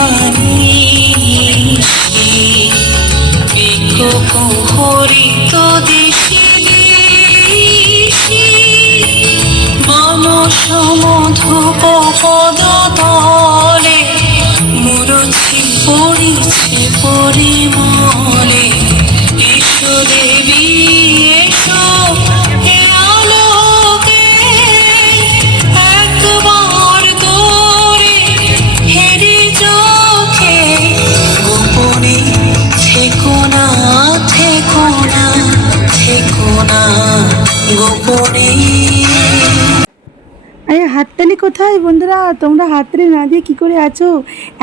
বানিয়েছি হরিত দেশে দেশে বন সমধূপ পদ তলে মুরছি পড়িছে পরিমলে এসো দেবী এসো হে আলোকে একবার তোরে হেরি চোখে গোপনে থেকো না থেকো না থেকো না গোপনে। আরে হাততালি কোথায় বন্ধুরা? তোমরা হাততালি না দিয়ে কি করে আছো?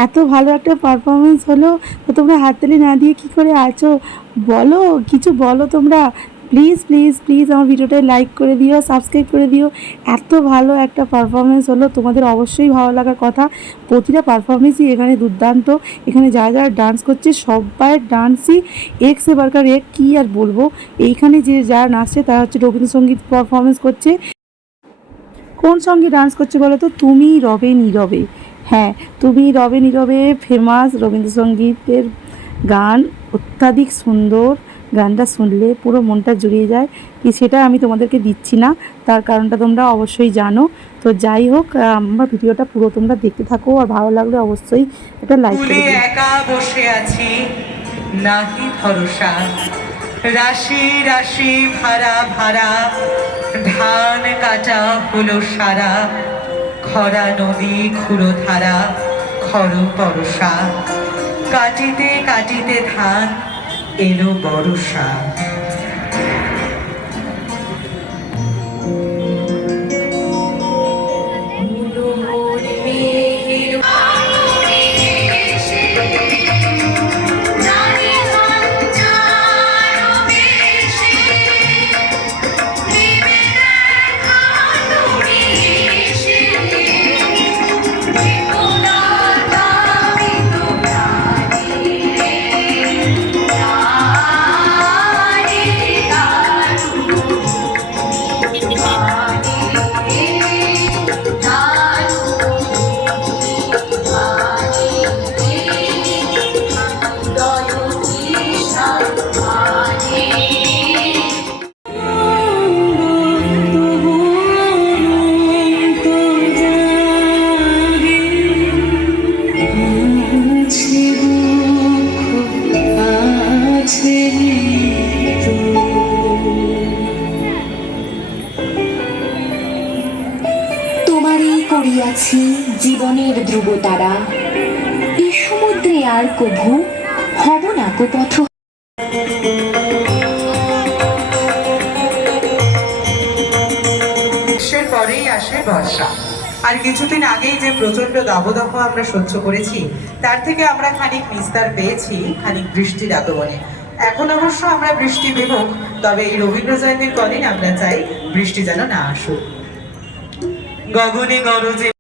এত ভালো একটা পারফরমেন্স হলো, তো তোমরা হাততালি না দিয়ে কি করে আছো বলো, কিছু বলো তোমরা। প্লিজ প্লিজ প্লিজ আমার ভিডিওটায় লাইক করে দিও, সাবস্ক্রাইব করে দিও। এত ভালো একটা পারফরমেন্স হলো, তোমাদের অবশ্যই ভালো লাগার কথা। প্রতিটা পারফরমেন্সই এখানে দুর্দান্ত। এখানে যারা যারা ডান্স করছে সবাই ডান্সই এক্স এবারকার এক, কী আর বলবো। এইখানে যে যারা নাচছে তারা হচ্ছে রবীন্দ্রসঙ্গীত পারফরমেন্স করছে। কোন সঙ্গে ডান্স করছে বলো তো? তুমি রবে নীরবে। হ্যাঁ, তুমি রবে নীরবে ফেমাস রবীন্দ্রসঙ্গীতের গান, অত্যাধিক সুন্দর। গানটা শুনলে পুরো মনটা জুড়িয়ে যায়। কি সেটা আমি তোমাদেরকে দিচ্ছি না, তার কারণটা তোমরা অবশ্যই জানো। তো যাই হোক, আমার ভিডিওটা পুরো তোমরা দেখতে থাকো, আর ভালো লাগলে অবশ্যই একটা লাইক করে দিও। একা বসে আছি নাহি ভরসা, রাশি রাশি ভাড়া ভাড়া ধান কাটা হলো সারা, খরা নদী খুঁড়ো ধারা খর পরশা, কাটিতে কাটিতে ধান এলো বরষা। করিয়াছি জীবনের ধ্রুব তারা, এই সমুদ্রে আর কভু হব না পথ। পরেই আসে বর্ষা। আর কিছুদিন আগেই যে প্রচন্ড দাবদাহ আমরা সহ্য করেছি, তার থেকে আমরা খানিক নিস্তার পেয়েছি খানিক বৃষ্টির আগমনে। এখন অবশ্য আমরা বৃষ্টি বিমুখ, তবে এই রবীন্দ্র জয়ন্তীর কদিন আমরা চাই বৃষ্টি যেন না আসুক। গগনে গরজে